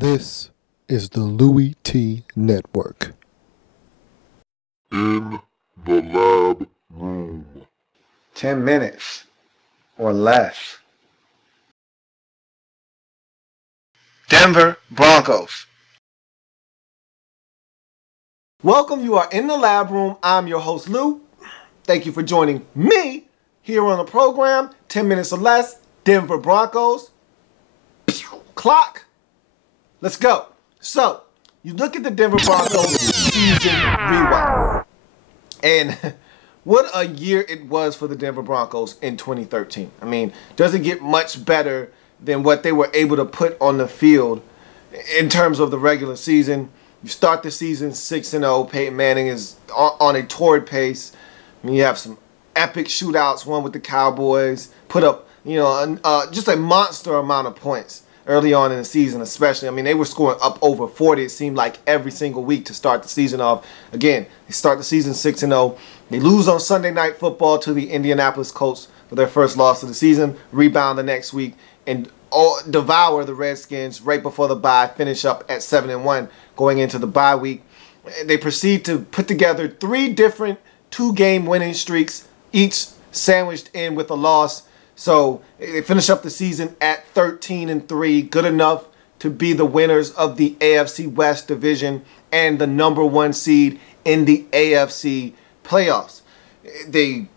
This is the Louie Tee Network. In the lab room. 10 minutes or less. Denver Broncos. Welcome, you are in the lab room. I'm your host, Lou. Thank you for joining me here on the program. 10 minutes or less, Denver Broncos. Clock. Let's go. So, you look at the Denver Broncos season rewind. And what a year it was for the Denver Broncos in 2013. I mean, doesn't get much better than what they were able to put on the field in terms of the regular season. You start the season 6-0. Peyton Manning is on a torrid pace. I mean, you have some epic shootouts, one with the Cowboys, put up, just a monster amount of points early on in the season, especially. I mean, they were scoring up over 40, it seemed like, every single week to start the season off. Again, they start the season 6-0. They lose on Sunday Night Football to the Indianapolis Colts for their first loss of the season, rebound the next week, and devour the Redskins right before the bye, finish up at 7-1 going into the bye week. They proceed to put together 3 different 2-game winning streaks, each sandwiched in with a loss. So they finish up the season at 13-3, good enough to be the winners of the AFC West division and the number 1 seed in the AFC playoffs. They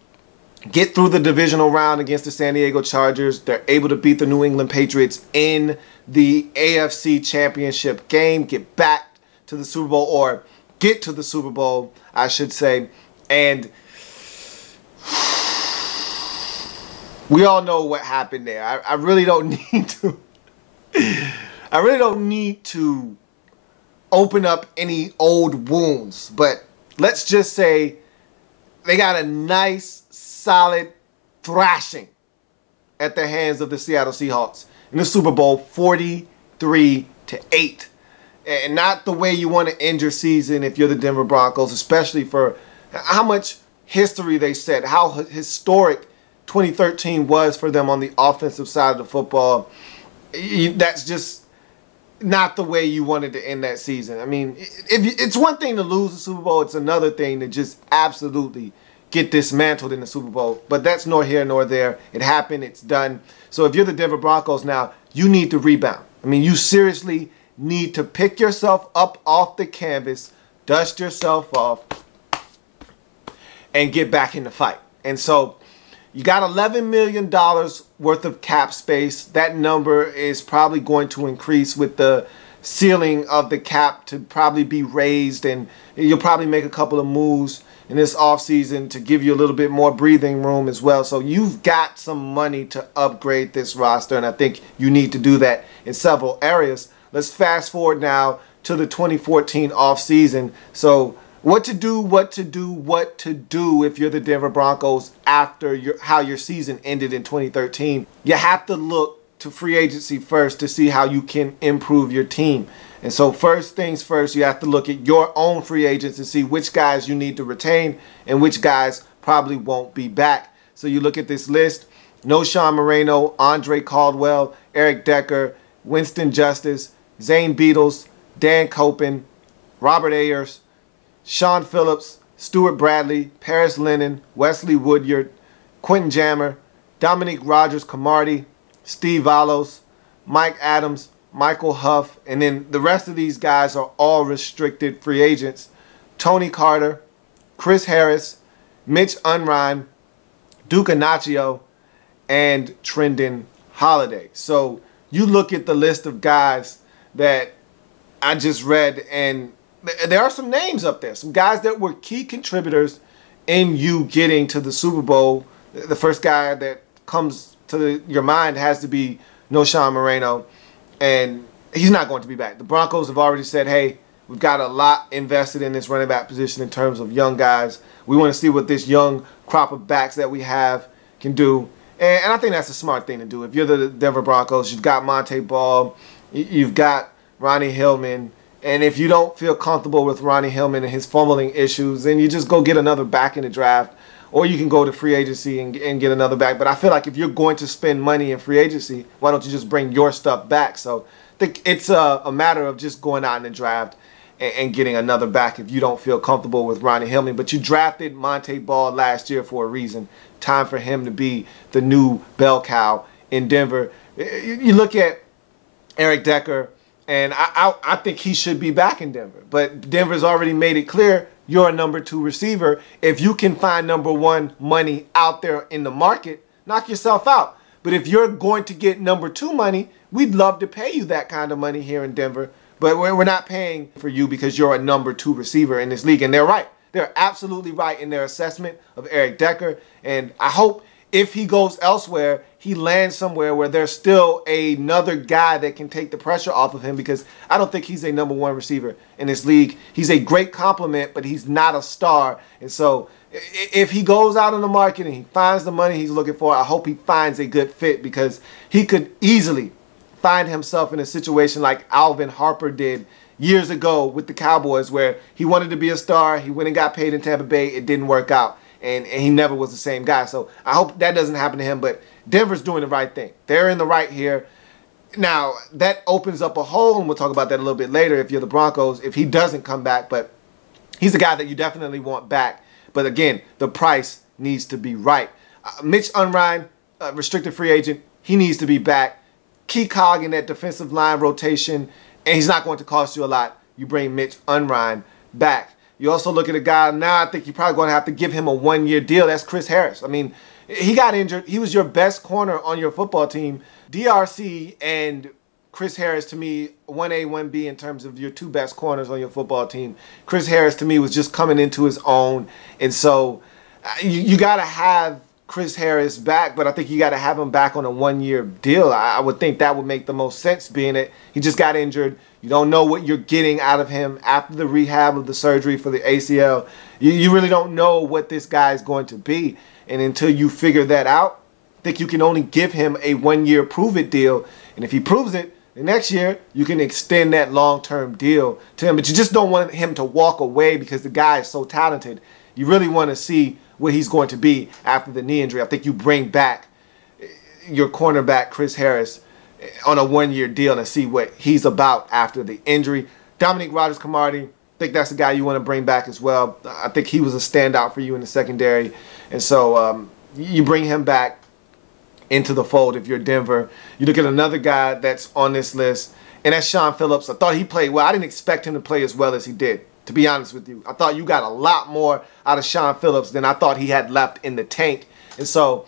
get through the divisional round against the San Diego Chargers. They're able to beat the New England Patriots in the AFC Championship game, get back to the Super Bowl, or get to the Super Bowl, I should say. And we all know what happened there. I really don't need to. I really don't need to open up any old wounds. But let's just say they got a nice, solid thrashing at the hands of the Seattle Seahawks in the Super Bowl, 43-8. And not the way you want to end your season if you're the Denver Broncos, especially for how much history they set, how historic 2013 was for them on the offensive side of the football. That's just not the way you wanted to end that season. I mean, it's one thing to lose the Super Bowl. It's another thing to just absolutely get dismantled in the Super Bowl. But that's nor here nor there. It happened. It's done. So if you're the Denver Broncos now, you need to rebound. I mean, you seriously need to pick yourself up off the canvas, dust yourself off, and get back in the fight. And so you got $11 million worth of cap space. That number is probably going to increase with the ceiling of the cap to probably be raised, and you'll probably make a couple of moves in this offseason to give you a little bit more breathing room as well. So you've got some money to upgrade this roster, and I think you need to do that in several areas. Let's fast forward now to the 2014 offseason. So what to do if you're the Denver Broncos after how your season ended in 2013. You have to look to free agency first to see how you can improve your team. And so first things first, you have to look at your own free agents and see which guys you need to retain and which guys probably won't be back. So you look at this list: Shaun Moreno, Andre Caldwell, Eric Decker, Winston Justice, Zane Beadles, Dan Copen, Robert Ayers, Shaun Phillips, Stuart Bradley, Paris Lennon, Wesley Woodyard, Quentin Jammer, Dominique Rodgers-Cromartie, Steve Valos, Mike Adams, Michael Huff, and then the rest of these guys are all restricted free agents: Tony Carter, Chris Harris, Mitch Unrein, Duke Anaccio, and Trendon Holiday. So you look at the list of guys that I just read, and there are some names up there, some guys that were key contributors in you getting to the Super Bowl. The first guy that comes to your mind has to be Shaun Moreno, and he's not going to be back. The Broncos have already said, hey, we've got a lot invested in this running back position in terms of young guys. We want to see what this young crop of backs that we have can do. And I think that's a smart thing to do. If you're the Denver Broncos, you've got Monte Ball, you've got Ronnie Hillman, and if you don't feel comfortable with Ronnie Hillman and his fumbling issues, then you just go get another back in the draft, or you can go to free agency and get another back. But I feel like if you're going to spend money in free agency, why don't you just bring your stuff back? So I think it's a matter of just going out in the draft and getting another back if you don't feel comfortable with Ronnie Hillman. But you drafted Monte Ball last year for a reason. Time for him to be the new bell cow in Denver. You look at Eric Decker, and I think he should be back in Denver. But Denver's already made it clear you're a number 2 receiver. If you can find number 1 money out there in the market, knock yourself out. But if you're going to get number 2 money, we'd love to pay you that kind of money here in Denver. But we're not paying for you because you're a number 2 receiver in this league. And they're right. They're absolutely right in their assessment of Eric Decker. And I hope if he goes elsewhere, he lands somewhere where there's still another guy that can take the pressure off of him, because I don't think he's a number 1 receiver in this league. He's a great compliment, but he's not a star. And so if he goes out on the market and he finds the money he's looking for, I hope he finds a good fit, because he could easily find himself in a situation like Alvin Harper did years ago with the Cowboys, where he wanted to be a star. He went and got paid in Tampa Bay. It didn't work out. And he never was the same guy. So I hope that doesn't happen to him. But Denver's doing the right thing. They're in the right here. Now, that opens up a hole, and we'll talk about that a little bit later if you're the Broncos, if he doesn't come back. But he's a guy that you definitely want back. But again, the price needs to be right. Mitch Unrein, restricted free agent, he needs to be back. Key cog in that defensive line rotation, and he's not going to cost you a lot. You bring Mitch Unrein back. You also look at a guy, now I think you're probably going to have to give him a 1-year deal. That's Chris Harris. I mean, he got injured. He was your best corner on your football team. DRC and Chris Harris, to me, 1A, 1B in terms of your 2 best corners on your football team. Chris Harris, to me, was just coming into his own. And so you got to have Chris Harris back, but I think you got to have him back on a 1-year deal. I would think that would make the most sense, being it he just got injured. You don't know what you're getting out of him after the rehab of the surgery for the ACL. You really don't know what this guy is going to be. And until you figure that out, I think you can only give him a 1-year prove-it deal. And if he proves it, the next year you can extend that long-term deal to him. But you just don't want him to walk away because the guy is so talented. You really want to see what he's going to be after the knee injury. I think you bring back your cornerback, Chris Harris, on a 1-year deal and see what he's about after the injury. Dominique Rodgers-Cromartie, I think that's the guy you want to bring back as well. I think he was a standout for you in the secondary. And so you bring him back into the fold if you're Denver. You look at another guy that's on this list, and that's Shaun Phillips. I thought he played well. I didn't expect him to play as well as he did, to be honest with you. I thought you got a lot more out of Shaun Phillips than I thought he had left in the tank. And so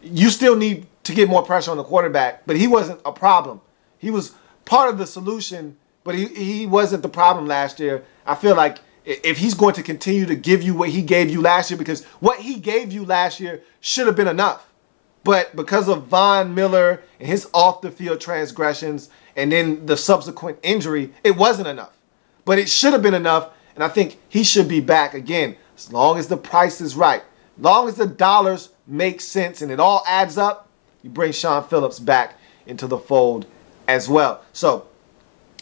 you still need to get more pressure on the quarterback, but he wasn't a problem. He was part of the solution, but he wasn't the problem last year. I feel like if he's going to continue to give you what he gave you last year, because what he gave you last year should have been enough. But because of Von Miller and his off-the-field transgressions and then the subsequent injury, it wasn't enough. But it should have been enough, and I think he should be back again, as long as the price is right. As long as the dollars make sense and it all adds up, you bring Shaun Phillips back into the fold as well. So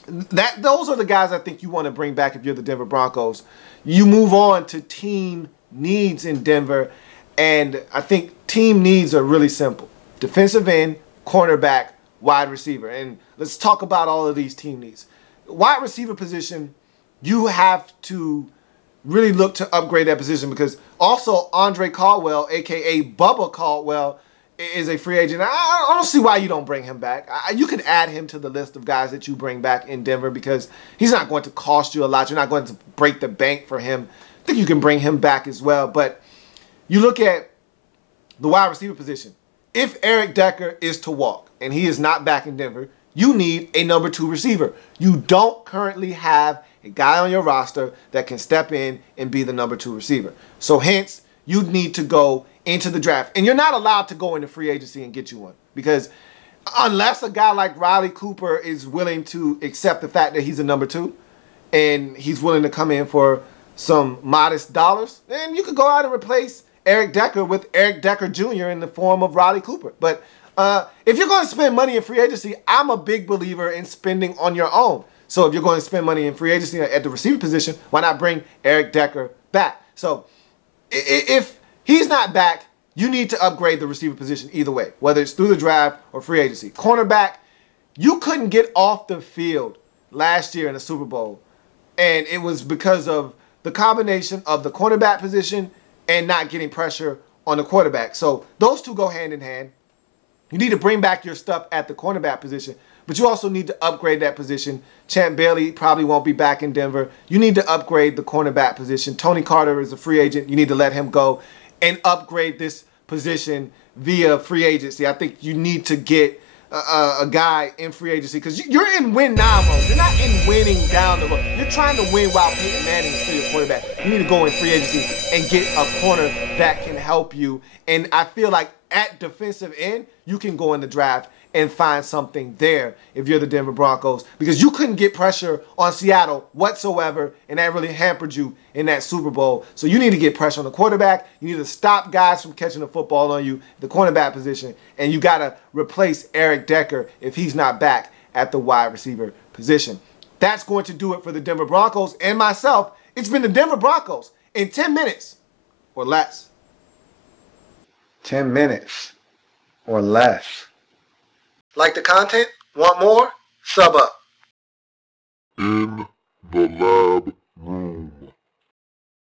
those are the guys I think you want to bring back if you're the Denver Broncos. You move on to team needs in Denver, and I think team needs are really simple. Defensive end, cornerback, wide receiver. And let's talk about all of these team needs. Wide receiver position, you have to really look to upgrade that position, because also Andre Caldwell, a.k.a. Bubba Caldwell, is a free agent. I don't see why you don't bring him back. You can add him to the list of guys that you bring back in Denver, because he's not going to cost you a lot. You're not going to break the bank for him. I think you can bring him back as well. But you look at the wide receiver position. If Eric Decker is to walk and he is not back in Denver, you need a number 2 receiver. You don't currently have a guy on your roster that can step in and be the number 2 receiver. So hence, you need to go into the draft. And you're not allowed to go into free agency and get you one, because unless a guy like Riley Cooper is willing to accept the fact that he's a number 2 and he's willing to come in for some modest dollars, then you could go out and replace Eric Decker with Eric Decker Jr. in the form of Riley Cooper. But if you're going to spend money in free agency, I'm a big believer in spending on your own. So if you're going to spend money in free agency at the receiver position, why not bring Eric Decker back? So if he's not back, you need to upgrade the receiver position either way, whether it's through the draft or free agency. Cornerback, You couldn't get off the field last year in the Super Bowl, and it was because of the combination of the cornerback position and not getting pressure on the quarterback. So those two go hand in hand. You need to bring back your stuff at the cornerback position, but you also need to upgrade that position. Champ Bailey probably won't be back in Denver. You need to upgrade the cornerback position. Tony Carter is a free agent. You need to let him go and upgrade this position via free agency. I think you need to get a guy in free agency because you're in win now mode. You're not in winning down the road. You're trying to win while Peyton Manning is still your quarterback. You need to go in free agency and get a corner that can help you. And I feel like at defensive end, you can go in the draft and find something there if you're the Denver Broncos, because you couldn't get pressure on Seattle whatsoever, and that really hampered you in that Super Bowl. So you need to get pressure on the quarterback. You need to stop guys from catching the football on you, the cornerback position, and you got to replace Eric Decker if he's not back at the wide receiver position. That's going to do it for the Denver Broncos and myself. It's been the Denver Broncos in 10 minutes or less. 10 minutes or less. Like the content? Want more? Sub up. In the lab room.